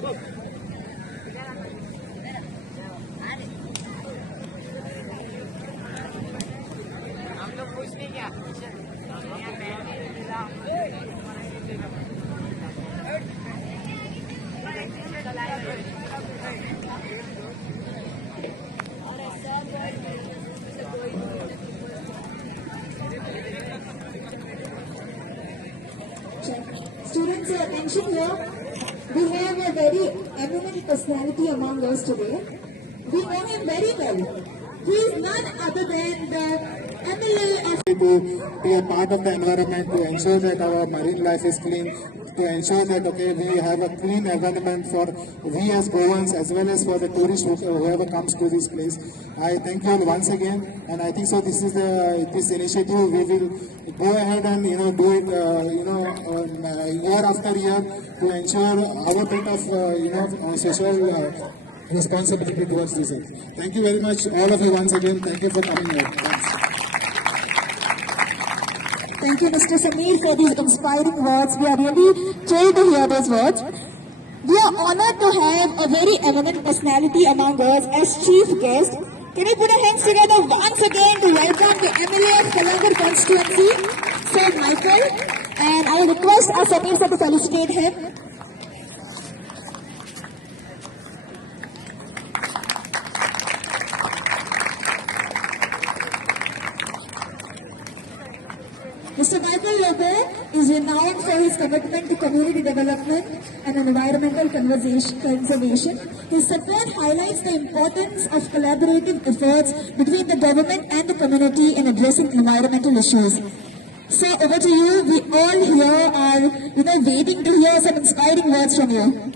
Students, attention here. We have a very eminent personality among us today. We know him very well. He is none other than the MLA of to be a part of the environment, to ensure that our marine life is clean, to ensure that we have a clean environment for we as Goans as well as for the tourists whoever comes to this place. I thank you all once again, and I think so. This is this initiative. We will go ahead and do it year after year to ensure our bit of social responsibility towards this. Thank you very much, all of you once again. Thank you for coming here. Thanks. Thank you, Mr. Sameer, for these inspiring words. We are really thrilled to hear those words. We are honored to have a very eminent personality among us as chief guest. Can we put our hands together once again to welcome the MLA of Kalangur constituency, Sir Michael, and I request our Sameer sir to felicitate him. Mr. Michael Lobo is renowned for his commitment to community development and environmental conservation. His support highlights the importance of collaborative efforts between the government and the community in addressing environmental issues. So over to you. We all here are waiting to hear some inspiring words from you.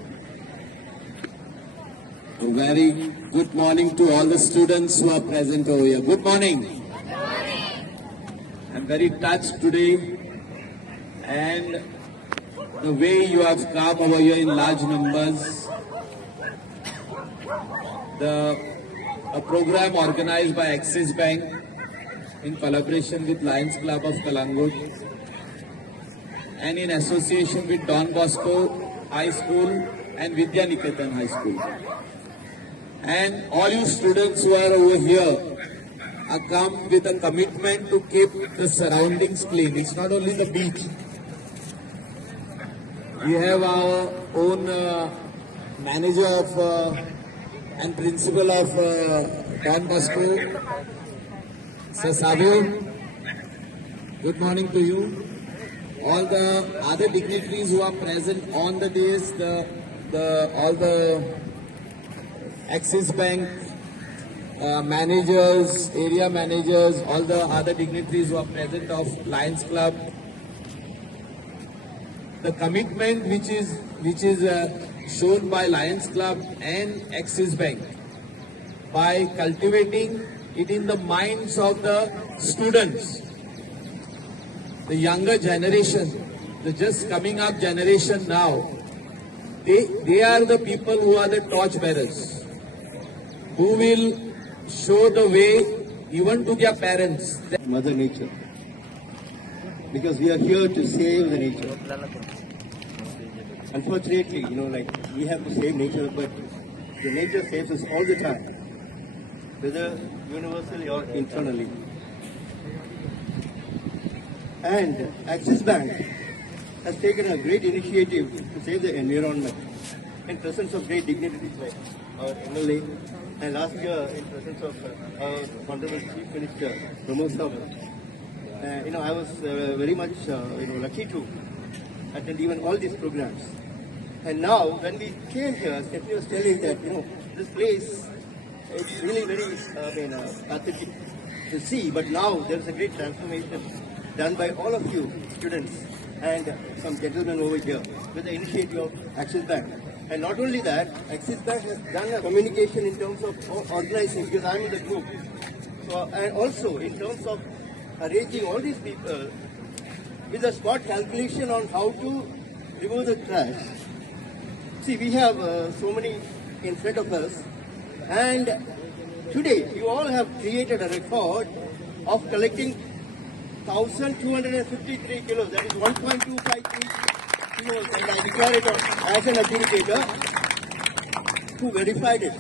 A very good morning to all the students who are present over here. Good morning. I'm very touched today, and the way you have come over here in large numbers. A program organized by Axis Bank in collaboration with Lions Club of Kalangur and in association with Don Bosco High School and Vidya Niketan High School. And all you students who are over here are come with a commitment to keep the surroundings clean. It's not only the beach. We have our own manager of and principal of Don Bosco, Sir Savio. Good morning to you. All the other dignitaries who are present on the days, all the Axis Bank managers, area managers, all the other dignitaries who are present of Lions Club. The commitment which is shown by Lions Club and Axis Bank by cultivating it in the minds of the students, the younger generation, the just coming up generation now, they are the people who are the torch bearers, who will show the way even to their parents. Mother Nature, because we are here to save the nature. Unfortunately, we have to save nature, but the nature saves us all the time, whether universally or internally. And Axis Bank has taken a great initiative to save the environment in presence of great dignitaries like our MLA, and last year in presence of our Honorable Chief Minister, Pramod Sawant. I was very much lucky to attend even all these programs. And now, when we came here, Stephanie was telling that this place is really very pathetic to see. But now there is a great transformation done by all of you students and some gentlemen over here with the initiative of Axis Bank. And not only that, Axis Bank has done a communication in terms of organizing, because I'm in the group. So, and also in terms of arranging all these people with a spot calculation on how to remove the trash. See, we have so many in front of us, and today you all have created a record of collecting 1,253 kilos, that is 1.25 kilos, and I declare it as an adjudicator. who verified it.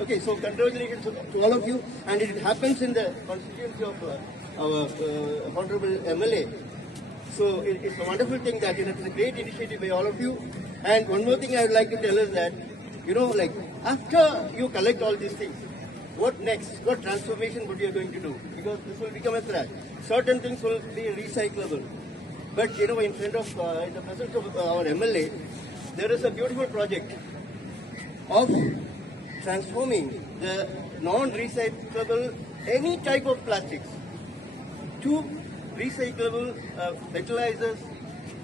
Okay, so congratulations to all of you, and it happens in the constituency of our honorable MLA. So it's a wonderful thing that it's a great initiative by all of you. And one more thing I would like to tell is that, like after you collect all these things, what next? What transformation would you going to do? Because this will become a threat. Certain things will be recyclable. But in front of, in the presence of our MLA, there is a beautiful project of transforming the non-recyclable, any type of plastics, to recyclable fertilizers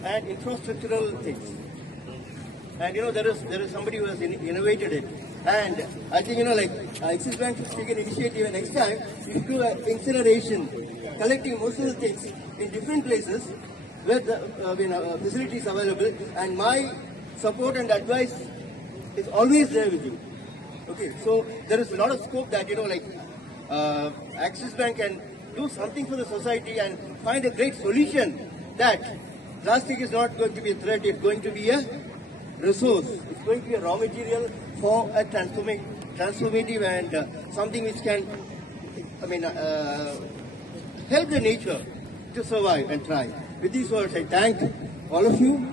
and infrastructural things. And there is somebody who has innovated it. And I think Axis Bank should take an initiative, and next time you do incineration, collecting most of the things in different places where the facilities available. And my support and advice is always there with you. Okay, so there is a lot of scope that Axis Bank can do something for the society and find a great solution that plastic is not going to be a threat, it's going to be a resource, it's going to be a raw material for a transformative and something which can, help the nature to survive and thrive. With these words, I thank all of you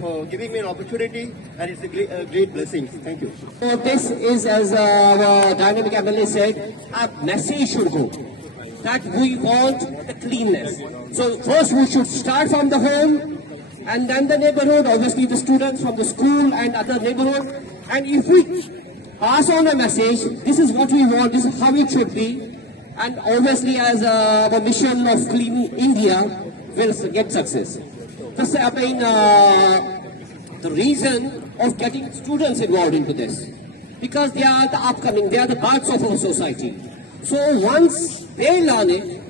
for giving me an opportunity, and it's a great blessing. Thank you. So this is, as our dynamic MLA said, a message should go that we want the cleanness. So first we should start from the home, and then the neighborhood, obviously the students from the school and other neighborhood. And if we pass on a message, this is what we want, this is how it should be, and obviously as our mission of Clean India will get success. That's the reason of getting students involved into this, because they are the upcoming, they are the parts of our society. So once they learn it,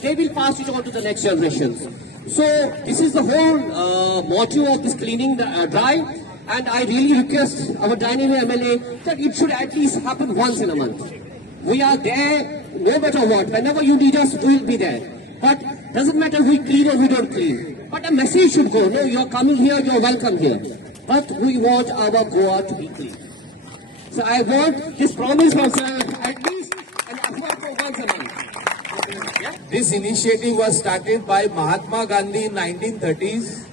they will pass it on to the next generations. So this is the whole motto of this cleaning drive, and I really request our dynamic MLA that it should at least happen once in a month. We are there no matter what. Whenever you need us, we will be there. But doesn't matter we clean or we don't clean. But a message should go, no, you're coming here, you're welcome here. But we want our Goa to be clean. So I want this promise from sir, at least an effort for once a month. Yeah? This initiative was started by Mahatma Gandhi in 1930s,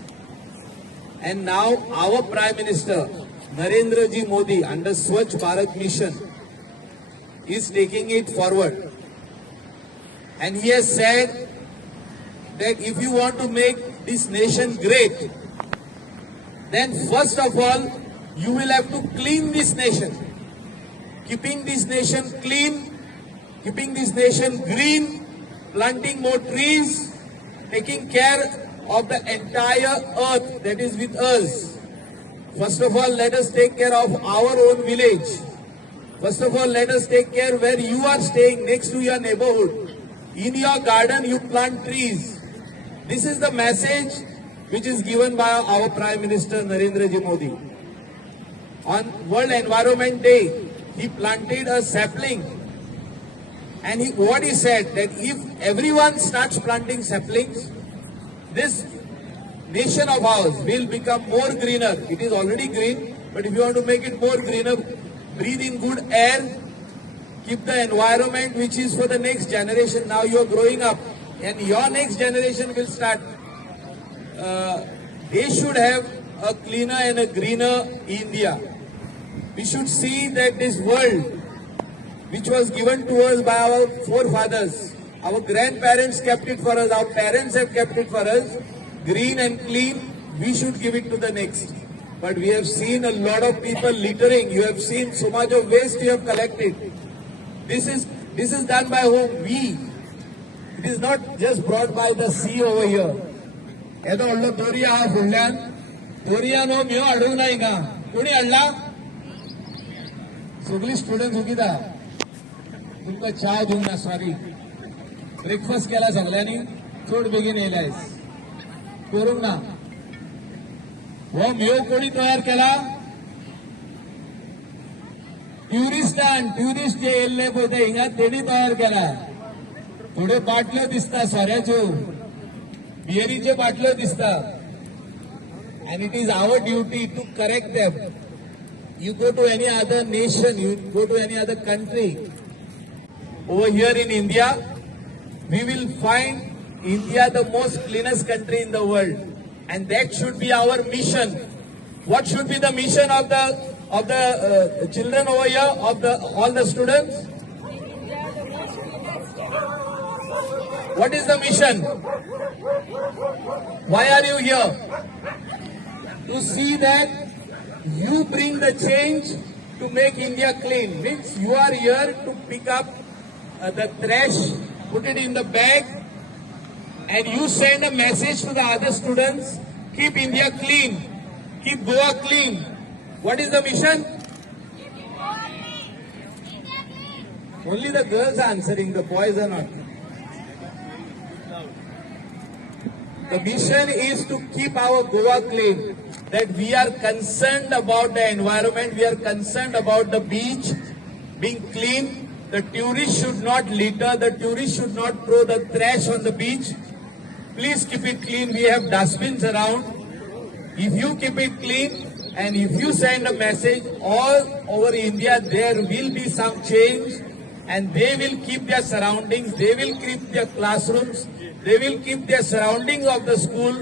and now our Prime Minister Narendra Ji Modi under Swachh Bharat Mission is taking it forward. And he has said that if you want to make this nation great, then first of all you will have to clean this nation. Keeping this nation clean, keeping this nation green, planting more trees, taking care of the entire earth that is with us. First of all, let us take care of our own village. First of all, let us take care where you are staying, next to your neighborhood. In your garden, you plant trees. This is the message which is given by our Prime Minister Narendra Ji Modi. On World Environment Day, he planted a sapling. And what he said, that if everyone starts planting saplings, this nation of ours will become more greener. It is already green, but if you want to make it more greener, breathe in good air, keep the environment which is for the next generation. Now you are growing up and your next generation will start. They should have a cleaner and a greener India. We should see that this world which was given to us by our forefathers, our grandparents kept it for us, our parents have kept it for us, green and clean, we should give it to the next. But we have seen a lot of people littering. You have seen so much of waste you have collected. This is done by whom? We. It is not just brought by the sea over here. Edo allo Doriya ha fullan. Doriya no myo adu nai ga. Kuni alla? Sugli students hukida. तुमका चहा देऊ ना sorry breakfast केला सगळ्यांनी चड बेगीन येयलायस करूंक ना हो मेव कोणी तयार केला ट्युरिस्ट जे येयल्ले पळय ते हिंगा तेणी तयार केला थोड्यो बाटल्यो दिसता सोऱ्याच्यो बियरीच्यो बाटल्यो दिसता and it is our duty to correct them. you go to any other nation, you go to any other country, over here in India, we will find India the most cleanest country in the world. And that should be our mission. What should be the mission of the children over here, of all the students? What is the mission? Why are you here? To see that you bring the change to make India clean. Means you are here to pick up the trash, put it in the bag, and you send a message to the other students, keep India clean, keep Goa clean. What is the mission? Only the girls are answering, the boys are not. The mission is to keep our Goa clean. That we are concerned about the environment, we are concerned about the beach being clean. The tourists should not litter, the tourists should not throw the trash on the beach. Please keep it clean. We have dustbins around. If you keep it clean and if you send a message all over India, there will be some change, and they will keep their surroundings, they will keep their classrooms, they will keep their surroundings of the school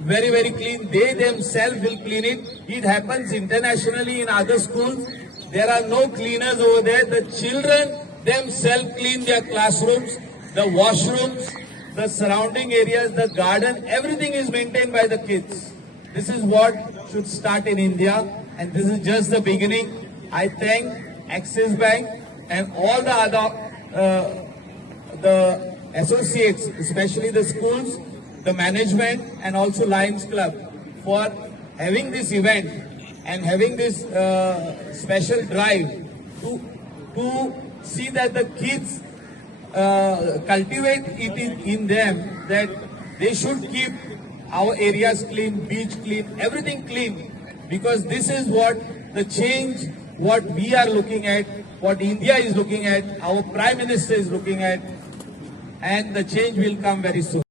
very, very clean. They themselves will clean it. It happens internationally in other schools. There are no cleaners over there. The children themselves clean their classrooms, the washrooms, the surrounding areas, the garden, everything is maintained by the kids. This is what should start in India, and this is just the beginning. I thank Axis Bank and all the other the associates, especially the schools, the management, and also Lions Club for having this event and having this special drive to see that the kids cultivate it in them, that they should keep our areas clean, beach clean, everything clean, because this is what the change, what we are looking at, what India is looking at, our Prime Minister is looking at, and the change will come very soon.